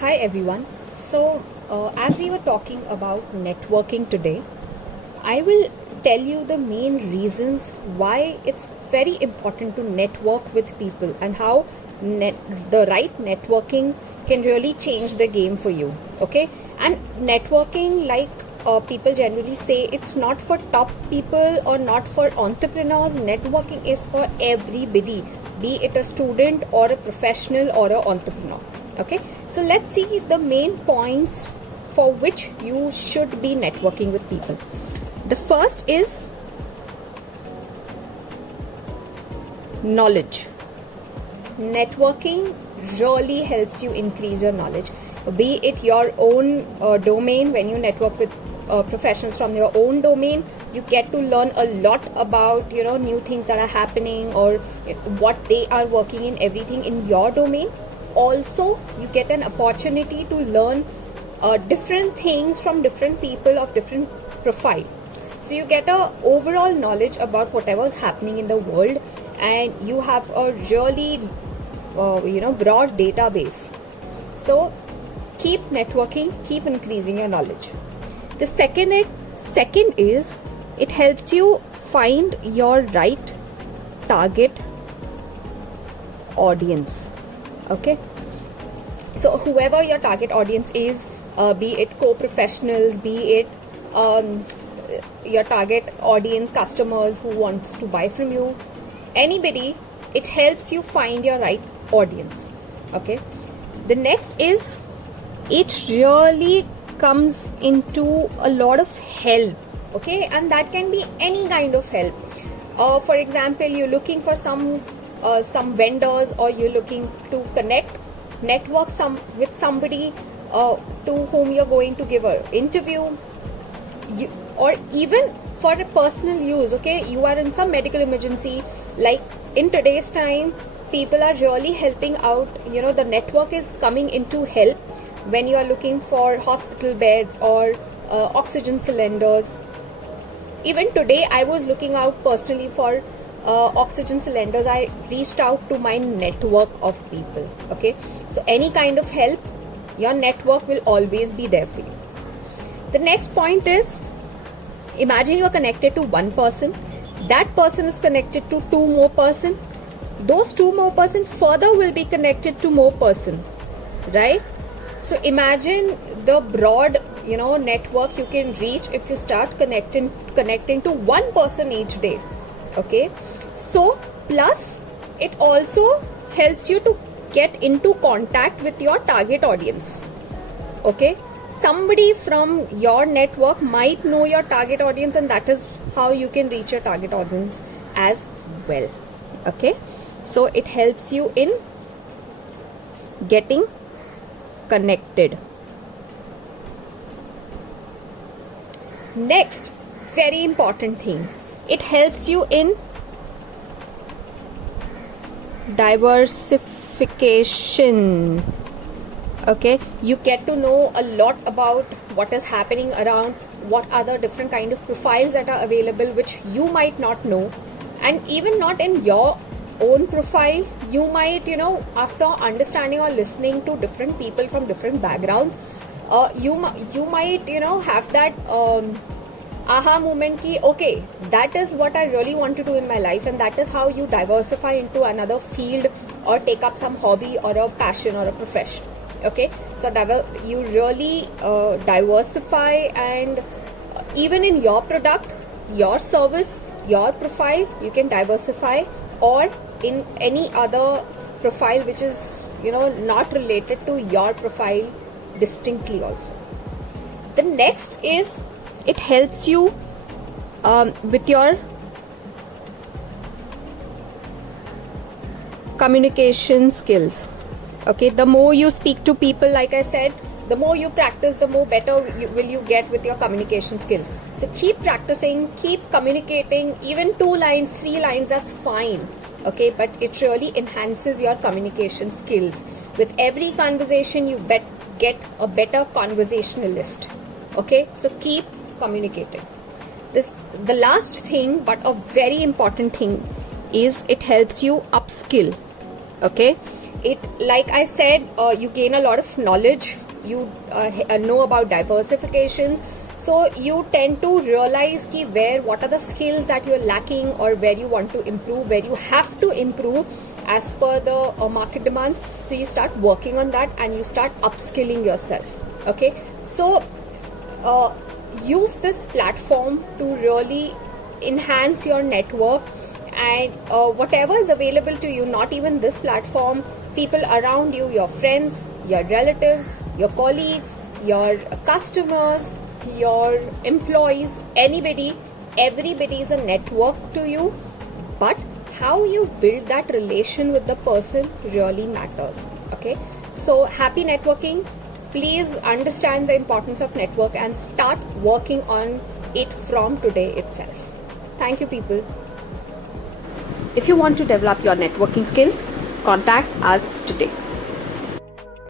Hi everyone. As we were talking about networking today, I will tell you the main reasons why it's very important to network with people and how the right networking can really change the game for you. Okay, and networking, like people generally say, it's not for top people or not for entrepreneurs. Networking is for everybody, be it a student or a professional or an entrepreneur. Okay, so let's see the main points for which you should be networking with people. The first is knowledge. Networking really helps you increase your knowledge, be it your own domain. When you network with professionals from your own domain, you get to learn a lot about new things that are happening or what they are working in, everything in your domain. Also, you get an opportunity to learn different things from different people of different profile. So you get a overall knowledge about whatever is happening in the world, and you have a really broad database. So keep networking, keep increasing your knowledge. The second is it helps you find your right target audience. Okay, so whoever your target audience is, be it co-professionals, be it your target audience customers who wants to buy from you, anybody, it helps you find your right audience. Okay, the next is it really comes into a lot of help. Okay, and that can be any kind of help. For example, you're looking for some vendors, or you're looking to network with somebody to whom you're going to give an interview, or even for a personal use. Okay, you are in some medical emergency, like in today's time people are really helping out. The network is coming into help when you are looking for hospital beds or oxygen cylinders. Even today I was looking out personally for oxygen cylinders. I reached out to my network of people. Okay, so any kind of help, your network will always be there for you. The next point is, imagine you are connected to one person, that person is connected to two more person, those two more person further will be connected to more person, right? So imagine the broad network you can reach if you start connecting to one person each day. Okay, so plus it also helps you to get into contact with your target audience. Okay, somebody from your network might know your target audience, and that is how you can reach your target audience as well. Okay, so it helps you in getting connected. Next, very important thing, it helps you in diversification. Okay, you get to know a lot about what is happening around, what are the different kind of profiles that are available which you might not know, and even not in your own profile, you might after understanding or listening to different people from different backgrounds, you might have that aha moment ki, okay, that is what I really want to do in my life, and that is how you diversify into another field or take up some hobby or a passion or a profession. Okay, so you really diversify, and even in your product, your service, your profile, you can diversify, or in any other profile which is not related to your profile distinctly also. The next is it helps you with your communication skills. Okay, the more you speak to people, like I said, the more you practice, the more better will you get with your communication skills. So keep practicing, keep communicating. Even 2 lines, 3 lines, that's fine. Okay, but it really enhances your communication skills. With every conversation, you get a better conversationalist. Okay, so keep communicating. The last thing, but a very important thing, is it helps you upskill. Okay, it, like I said, you gain a lot of knowledge, you know about diversifications, so you tend to realize ki what are the skills that you're lacking, or where you want to improve, where you have to improve as per the market demands. So you start working on that and you start upskilling yourself. Okay, so use this platform to really enhance your network, and whatever is available to you, not even this platform, people around you, your friends, your relatives, your colleagues, your customers, your employees, everybody is a network to you. But how you build that relation with the person really matters. Okay, so happy networking. Please understand the importance of network and start working on it from today itself. Thank you, people. If you want to develop your networking skills, contact us today.